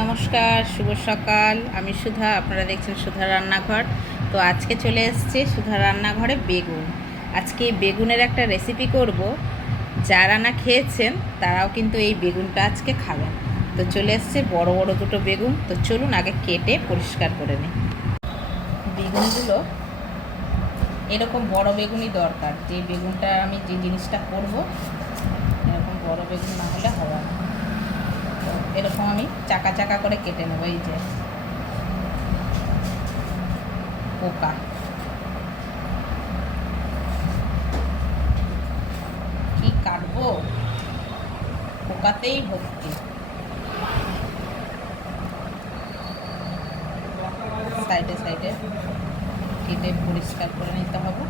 নমস্কার, শুভ সকাল। আমি সুধা, আপনারা দেখছেন সুধা রান্নাঘর। তো আজকে চলে এসেছি সুধা রান্নাঘরে বেগুন। আজকে এই বেগুনের একটা রেসিপি করব। যারা না খেয়েছেন তারাও কিন্তু এই বেগুনটা আজকে খাবেন। তো চলে এসছে বড় বড় দুটো বেগুন। তো চলুন আগে কেটে পরিষ্কার করে নিই। বেগুনগুলো এরকম বড় বেগুনই দরকার। যে বেগুনটা আমি যে জিনিসটা করব এরকম বড় বেগুন না হলে হবে না। এরকম আমি চাকা চাকা করে কেটে নেব। এই যে পোকা, কি কাটবো, পোকাতেই ভর্তি। সাইডে সাইডে কেটে পরিষ্কার করে নিতে হবে।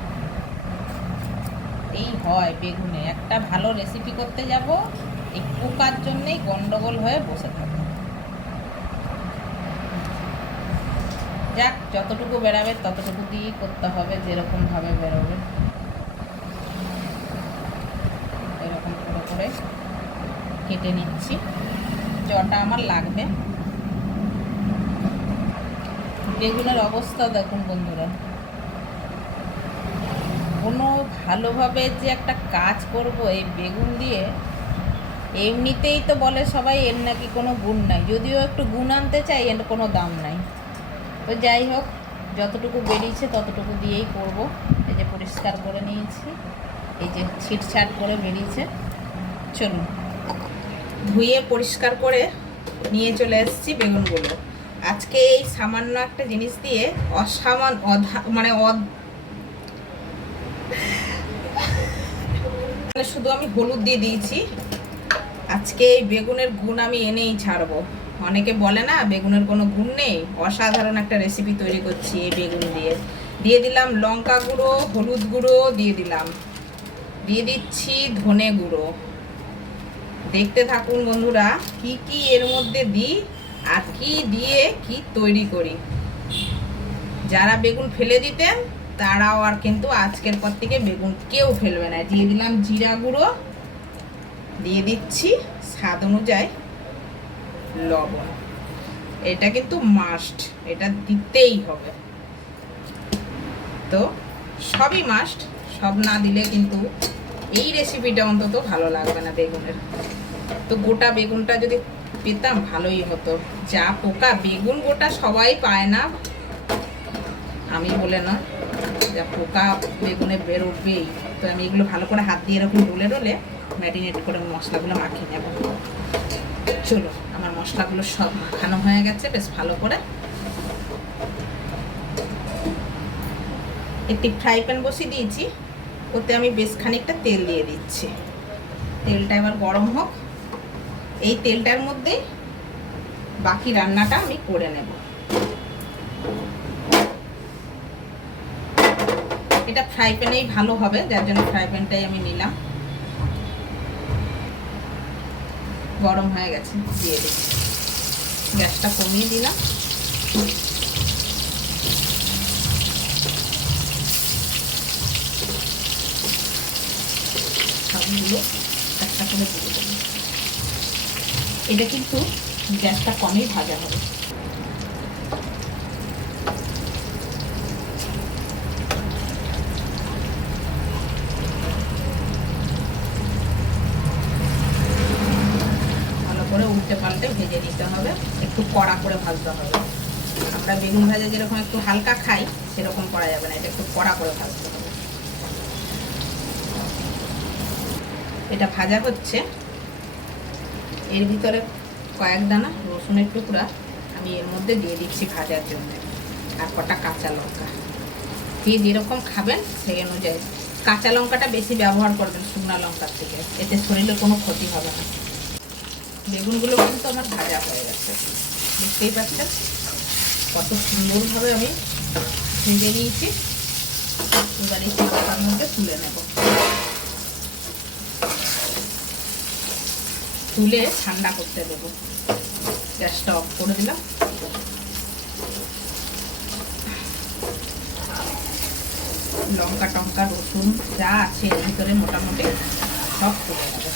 এই হয় বেগুনে, একটা ভালো রেসিপি করতে যাব এই পোকার জন্যেই গন্ডগোল হয়ে বসে থাকে। যাক, যতটুকু বেরাবে ততটুকু দিয়েই করতে হবে, যেরকমভাবে বেরোবে এরকম করে করে কেটে নিচ্ছি। জটা আমার লাগবে। বেগুনের অবস্থা দেখুন বন্ধুরা, কোনো ভালোভাবে যে একটা কাজ করব এই বেগুন দিয়ে, এমনিতেই তো বলে সবাই এর নাকি কোনো গুণ নাই। যদিও একটু গুণ আনতে চাই, এর কোনো দাম নাই। তো যাই হোক, যতটুকু বেরিয়েছে ততটুকু দিয়েই করব। এই যে পরিষ্কার করে নিয়েছি, এই যে ছিটছাট করে বেরিয়েছে। চলুন, ধুয়ে পরিষ্কার করে নিয়ে চলে এসেছি বেগুনগুলো। আজকে এই সামান্য একটা জিনিস দিয়ে শুধু আমি হলুদ দিয়ে দিয়েছি। আজকে এই বেগুনের গুণ আমি এনেই ছাড়বো। অনেকে বলে না বেগুনের কোনো গুণ নেই, অসাধারণ একটা রেসিপি তৈরি করছি এই বেগুন দিয়ে। দিয়ে দিলাম লঙ্কা গুঁড়ো, হলুদ গুঁড়ো দিয়ে দিচ্ছি ধনে গুঁড়ো। দেখতে থাকুন বন্ধুরা, কি কি এর মধ্যে দিই আর কি দিয়ে কি তৈরি করি। যারা বেগুন ফেলে দিতেন তারাও আর কিন্তু আজকের পর থেকে বেগুন কেউ ফেলবে না। দিয়ে দিলাম জিরা গুঁড়ো, দিয়ে দিচ্ছি স্বাদ অনুযায়ী লবণ। এটা কিন্তু মাস্ট, এটা দিতেই হবে। তো সবই মাস্ট, সব না দিলে কিন্তু এই রেসিপিটা অন্তত ভালো লাগবে না বেগুনের। তো গোটা বেগুনটা যদি পেতাম ভালোই হতো। যা পোকা, বেগুন গোটা সবাই পায় না, আমি বলে না, যা পোকা বেগুনে বেরোবেই। তো আমি এগুলো ভালো করে হাত দিয়ে এরকম ডলে ডলে ম্যারিনেট করে মশলাগুলো মাখিয়ে নেব। চলো, আমার মশলাগুলো সব মাখানো হয়ে গেছে বেশ ভালো করে। একটি ফ্রাই প্যান বসিয়ে দিয়েছি, ওতে আমি বেশ খানিকটা তেল দিয়ে দিচ্ছি। তেলটা এবার গরম হোক। এই তেলটার মধ্যে বাকি রান্নাটা আমি করে নেব। এটা ফ্রাই প্যানেই ভালো হবে, যার জন্য ফ্রাই প্যানটাই আমি নিলাম। গরম হয়ে গেছে, দিয়ে দিচ্ছি। গ্যাসটা কমিয়ে দিলাম। সবগুলো একটা করে দিয়ে দেব। এটা কিন্তু গ্যাসটা কমই ভাজা হবে। উল্টে পাল্টে ভেজে নিতে হবে, একটু কড়া করে ভাজতে হবে। আমরা বেগুন ভাজা যেরকম একটু হালকা খাই সেরকম করা যাবে না, এটা একটু কড়া করে ভাজতে হবে। এটা ভাজা হচ্ছে, এর ভিতরে কয়েক দানা রসুনের টুকরা আমি এর মধ্যে দিয়ে দিচ্ছি ভাজার জন্য, আর কটা কাঁচা লঙ্কা দিয়ে। যেরকম খাবেন সেই অনুযায়ী কাঁচা লঙ্কাটা বেশি ব্যবহার করবেন শুকনো লঙ্কার থেকে, এতে শরীরে কোনো ক্ষতি হবে না। বেগুনগুলো কিন্তু আমার ভাজা হয়ে গেছে, দেখতেই পাচ্ছেন কত সুন্দরভাবে আমি ভেজে নিয়েছি। এবার এই মশলার মধ্যে তুলে নেব, তুলে ঠান্ডা করতে দেবো। গ্যাসটা অফ করে দিলাম। লঙ্কা টঙ্কা রসুন যা আছে এর ভিতরে মোটামুটি সব তুলে নেব।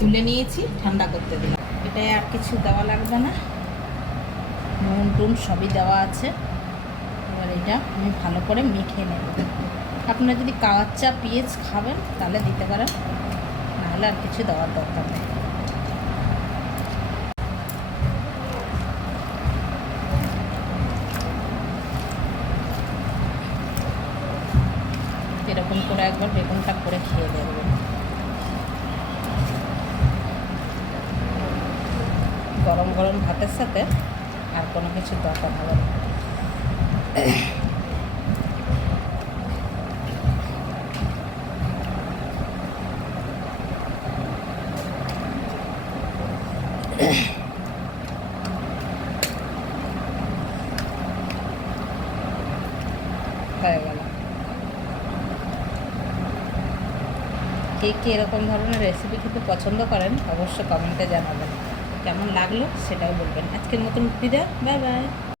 তুলে নিয়েছি, ঠান্ডা করতে দিলাম। এটাই আর কিছু দেওয়া লাগবে না, নুন টুন সবই দেওয়া আছে। এবার এটা আমি ভালো করে মেখে নেব। আপনারা যদি কাঁচা পেঁয়াজ খাবেন তাহলে দিতে পারেন, নাহলে আর কিছু দেওয়ার দরকার নেই। এরকম করে একবার বেগুনটা করে খেয়ে দেখবেন, গরম গরম ভাতের সাথে আর কোনো কিছু দরকার হবে না। হয়ে গেল। কে কে এরকম ধরনের রেসিপি খেতে পছন্দ করেন অবশ্যই কমেন্টে জানাবেন। কেমন লাগলো সেটাও বলবেন। আজকের মতন বিদায়, বাই বাই।